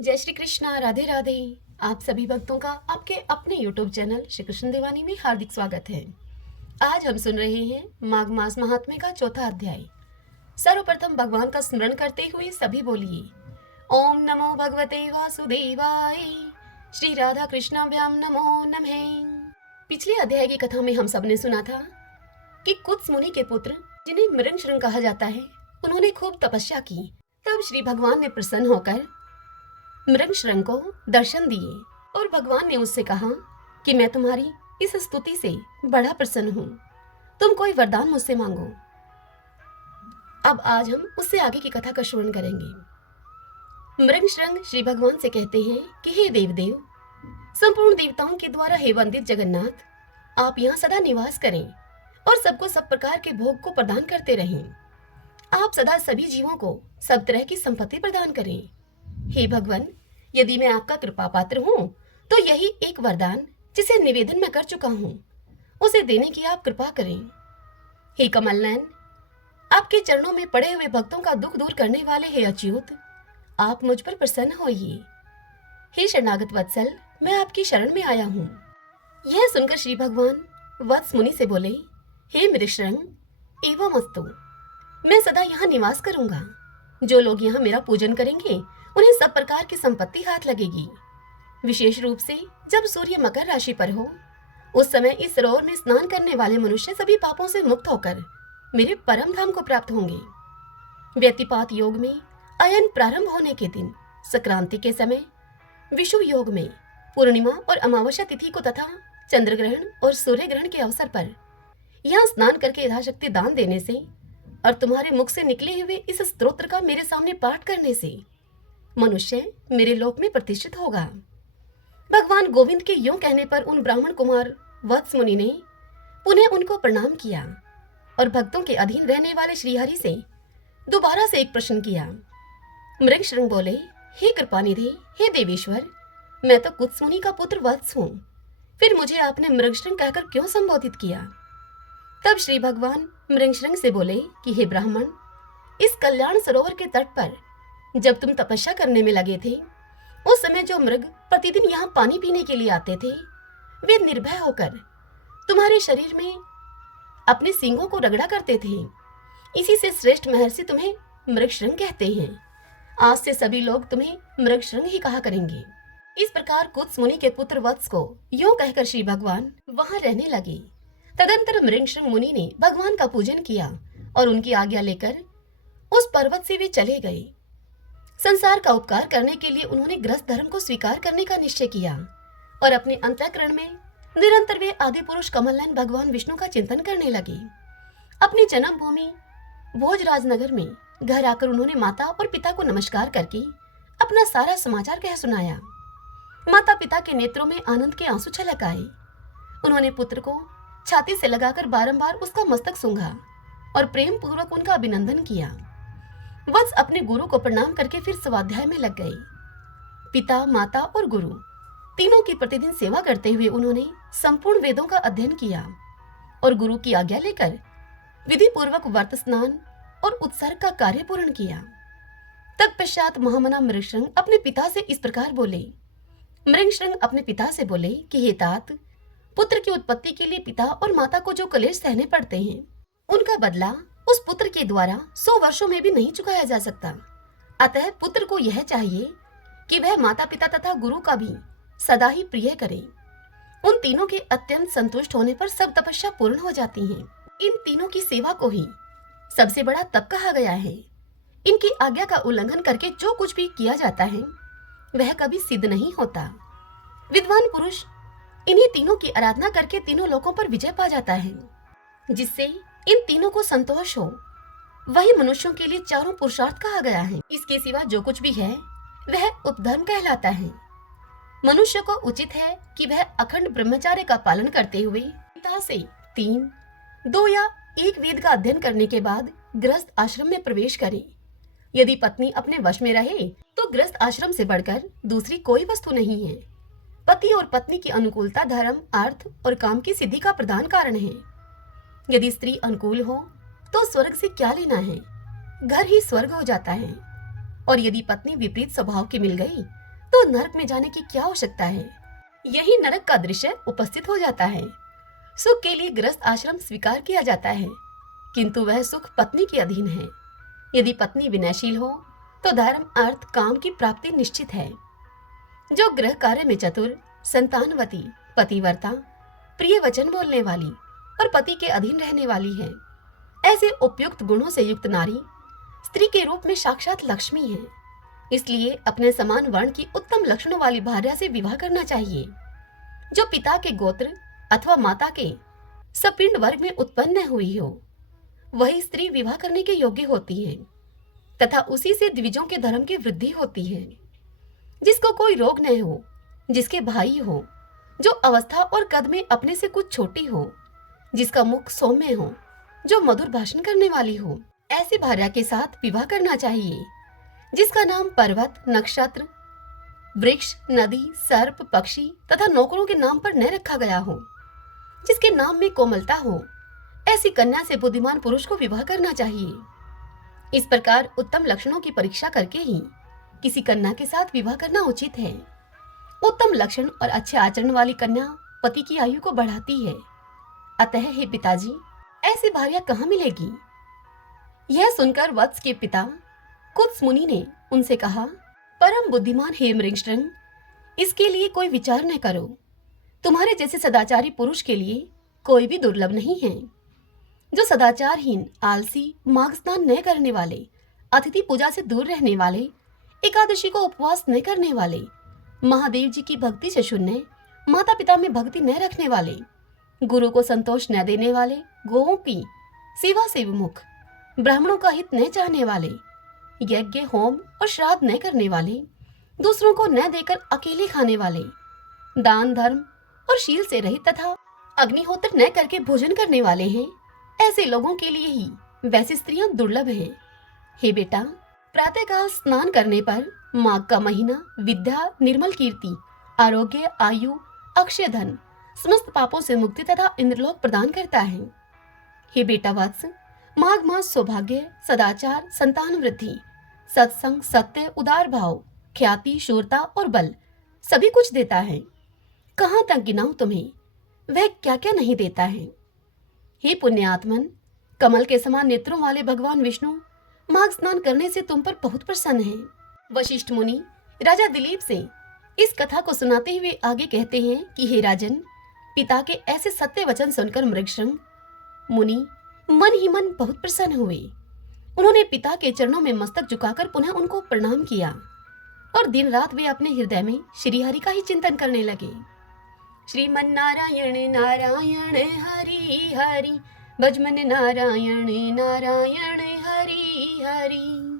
जय श्री कृष्णा, राधे राधे। आप सभी भक्तों का आपके अपने YouTube चैनल श्री कृष्ण देवानी में हार्दिक स्वागत है। आज हम सुन रहे हैं माघ मास महात्म्य का चौथा अध्याय। सर्वप्रथम भगवान का स्मरण करते हुए सभी बोलिए ओम नमो भगवते वासुदेवाय। श्री राधा कृष्णाभ्याम नमो नमः। पिछले अध्याय की कथा में हम सबने सुना था कि कुत्स मुनि के पुत्र, जिन्हें मृगशृंग कहा जाता है, उन्होंने खूब तपस्या की। तब श्री भगवान ने प्रसन्न होकर मृगशृंग को दर्शन दिए और भगवान ने उससे कहा कि मैं तुम्हारी इस स्तुति से बड़ा प्रसन्न हूँ, तुम कोई वरदान मुझसे मांगो। अब आज हम उससे आगे की कथा का श्रवण करेंगे। मृगशृंग श्री भगवान से कहते हैं कि हे देवदेव, संपूर्ण देवताओं के द्वारा हे वंदित जगन्नाथ, आप यहाँ सदा निवास करें और सबको सब प्रकार के भोग को प्रदान करते रहें। आप सदा सभी जीवों को सब तरह की संपत्ति प्रदान करें। हे भगवान, यदि मैं आपका कृपा पात्र हूँ तो यही एक वरदान जिसे निवेदन मैं कर चुका हूँ, उसे देने की आप कृपा करें। हे कमल नयन, आपके चरणों में पड़े हुए भक्तों का दुख दूर करने वाले हे अच्युत, आप मुझ पर प्रसन्न होइए। हे शरणागत वत्सल, मैं आपकी शरण में आया हूँ। यह सुनकर श्री भगवान वत्स मुनि से बोले, हे मृगशृंग एवं अस्तु, मैं सदा यहाँ निवास करूंगा। जो लोग यहाँ मेरा पूजन करेंगे उन्हें सब प्रकार की संपत्ति हाथ लगेगी। विशेष रूप से जब सूर्य मकर राशि पर हो, उस समय इस सरोवर में स्नान करने वाले मनुष्य सभी पापों से मुक्त होकर मेरे परम धाम को प्राप्त होंगे। व्यतिपात योग में अयन प्रारंभ होने के दिन संक्रांति के समय, विषुव योग में पूर्णिमा और अमावस्या तिथि को तथा चंद्र ग्रहण और सूर्य ग्रहण के अवसर पर यहाँ स्नान करके यथाशक्ति दान देने से और तुम्हारे मुख से निकले हुए इस स्तोत्र का मेरे सामने पाठ करने से मनुष्य मेरे लोक में प्रतिष्ठित होगा। भगवान गोविंद के यूं कहने पर उन ब्राह्मण कुमार वत्स मुनि ने पुनः उनको प्रणाम किया और भक्तों के अधीन रहने वाले श्रीहरि से दोबारा से एक प्रश्न किया। मृगशृंग बोले, हे कृपानिधि, हे देवेश्वर, मैं तो कुत्स मुनि का पुत्र वत्स हूँ, फिर मुझे आपने मृगशृंग कहकर क्यों संबोधित किया? तब श्री भगवान मृगशृंग से बोले कि हे ब्राह्मण, इस कल्याण सरोवर के तट पर जब तुम तपस्या करने में लगे थे, उस समय जो मृग प्रतिदिन यहाँ पानी पीने के लिए आते थे, वे निर्भय होकर तुम्हारे शरीर में अपने सींगों को रगड़ा करते थे। इसी से श्रेष्ठ महर्षि तुम्हें मृगशृंग कहते हैं। आज से सभी लोग तुम्हें मृगशृंग ही कहा करेंगे। इस प्रकार कुत्स मुनि के पुत्र वत्स को यूं कहकर श्री भगवान वहां रहने लगे। तदंतर मृगशृंग मुनि ने भगवान का पूजन किया और उनकी आज्ञा लेकर उस पर्वत से वे चले गए। संसार का उपकार करने के लिए उन्होंने गृहस्थ धर्म को स्वीकार करने का निश्चय किया और अपने अंतःकरण में निरंतर वे आदि पुरुष कमलनयन भगवान विष्णु का चिंतन करने लगे। अपनी जन्मभूमि भोजराज नगर में घर आकर उन्होंने माता और पिता को नमस्कार करके अपना सारा समाचार कह सुनाया। माता पिता के नेत्रों में आनंद के आंसू छलक आए। उन्होंने पुत्र को छाती से लगाकर बारंबार उसका मस्तक सूंघा और प्रेम पूर्वक उनका अभिनंदन किया। वत्स अपने गुरु को प्रणाम करके फिर स्वाध्याय में लग गए। पिता, माता और गुरु तीनों की प्रतिदिन सेवा करते हुए उन्होंने संपूर्ण वेदों का अध्ययन किया और गुरु की आज्ञा लेकर विधि पूर्वक व्रत स्नान और उत्सर्ग का कार्य पूर्ण किया। तत्पश्चात महामना मृगशृंग अपने पिता से इस प्रकार बोले। मृगशृंग अपने पिता से बोले कि हे तात, पुत्र की उत्पत्ति के लिए पिता और माता को जो क्लेश सहने पड़ते हैं, उनका बदला उस पुत्र के द्वारा 100 वर्षों में भी नहीं चुकाया जा सकता। अतः पुत्र को यह चाहिए कि वह माता पिता तथा गुरु का भी सदा ही प्रिय करे। उन तीनों के अत्यंत संतुष्ट होने पर सब तपस्या पूर्ण हो जाती है। इन तीनों की सेवा को ही सबसे बड़ा तप कहा गया है। इनकी आज्ञा का उल्लंघन करके जो कुछ भी किया जाता है वह कभी सिद्ध नहीं होता। विद्वान पुरुष इन्हीं तीनों की आराधना करके तीनों लोकों पर विजय पा जाता है। जिससे इन तीनों को संतोष हो, वही मनुष्यों के लिए चारों पुरुषार्थ कहा गया है। इसके सिवा जो कुछ भी है वह उपधर्म कहलाता है। मनुष्य को उचित है कि वह अखंड ब्रह्मचार्य का पालन करते हुए पिता से 3, 2 या 1 वेद का अध्ययन करने के बाद गृहस्थ आश्रम में प्रवेश करे। यदि पत्नी अपने वश में रहे तो गृहस्थ आश्रम से बढ़कर दूसरी कोई वस्तु नहीं है। पति और पत्नी की अनुकूलता धर्म, अर्थ और काम की सिद्धि का प्रधान कारण है। यदि स्त्री अनुकूल हो तो स्वर्ग से क्या लेना है, घर ही स्वर्ग हो जाता है। और यदि पत्नी विपरीत स्वभाव की मिल गई तो नरक में जाने की क्या आवश्यकता है। यही नरक का दृश्य उपस्थित हो जाता है। सुख के लिए गृहस्थ आश्रम स्वीकार किया जाता है, किंतु वह सुख पत्नी के अधीन है। यदि पत्नी विनयशील हो तो धर्म, अर्थ, काम की प्राप्ति निश्चित है। जो गृह कार्य में चतुर, संतानवती, पतिव्रता, प्रिय वचन बोलने वाली और पति के अधीन रहने वाली है, ऐसे उपयुक्त गुणों से युक्त नारी स्त्री के रूप में साक्षात लक्ष्मी है। इसलिए अपने समान वर्ण की उत्तम लक्षणों वाली भार्या से विवाह करना चाहिए। जो पिता के गोत्र अथवा माता के सपिंड वर्ग में उत्पन्न हुई हो, वही स्त्री विवाह करने के योग्य होती है तथा उसी से द्विजों के धर्म की वृद्धि होती है। जिसको कोई रोग न हो, जिसके भाई हो, जो अवस्था और कद में अपने से कुछ छोटी हो, जिसका मुख सौम्य हो, जो मधुर भाषण करने वाली हो, ऐसी भार्या के साथ विवाह करना चाहिए। जिसका नाम पर्वत, नक्षत्र, वृक्ष, नदी, सर्प, पक्षी तथा नौकरों के नाम पर न रखा गया हो, जिसके नाम में कोमलता हो, ऐसी कन्या से बुद्धिमान पुरुष को विवाह करना चाहिए। इस प्रकार उत्तम लक्षणों की परीक्षा करके ही किसी कन्या के साथ विवाह करना उचित है। उत्तम लक्षण और अच्छे आचरण वाली कन्या पति की आयु को बढ़ाती है। अतः हे पिताजी, ऐसी भार्या कहाँ मिलेगी? यह सुनकर वत्स के पिता कुत्स मुनि ने उनसे कहा, परम बुद्धिमान हे मृगशृंग, इसके लिए कोई विचार न करो। तुम्हारे जैसे सदाचारी पुरुष के लिए कोई भी दुर्लभ नहीं है। जो सदाचारहीन, आलसी, माघ स्नान न करने वाले, अतिथि पूजा से दूर रहने वाले, एकादशी को उपवास न करने वाले, महादेव जी की भक्ति से शून्य, माता पिता में भक्ति न रखने वाले, गुरु को संतोष न देने वाले, गोओं की सेवा से विमुख, ब्राह्मणों का हित न चाहने वाले, यज्ञ, होम और श्राद्ध न करने वाले, दूसरों को न देकर अकेले खाने वाले, दान, धर्म और शील से रहित तथा अग्निहोत्र न करके भोजन करने वाले हैं, ऐसे लोगों के लिए ही वैसी स्त्रियां दुर्लभ हैं। हे बेटा, प्रातःकाल स्नान करने पर माघ का महीना विद्या, निर्मल कीर्ति, आरोग्य, आयु, अक्षय धन, समस्त पापों से मुक्ति तथा इंद्रलोक प्रदान करता है। हे बेटा वत्स, माघ मास सौभाग्य, सदाचार, संतान वृद्धि, सत्संग, सत्य, उदार भाव, ख्याति, शूरता और बल सभी कुछ देता है। कहाँ तक गिनाऊं तुम्हें, वह क्या क्या नहीं देता है। हे पुण्यात्मन, कमल के समान नेत्रों वाले भगवान विष्णु माघ स्नान करने से तुम पर बहुत प्रसन्न है। वशिष्ठ मुनि राजा दिलीप से इस कथा को सुनाते हुए आगे कहते हैं कि हे राजन, पिता के ऐसे सत्य वचन सुनकर मृगशृंग मुनि मन ही मन बहुत प्रसन्न हुए। उन्होंने पिता के चरणों में मस्तक झुकाकर पुनः उनको प्रणाम किया और दिन रात वे अपने हृदय में श्री हरि का ही चिंतन करने लगे। श्रीमन नारायण नारायण हरि हरि, भजमन नारायण नारायण हरि हरि।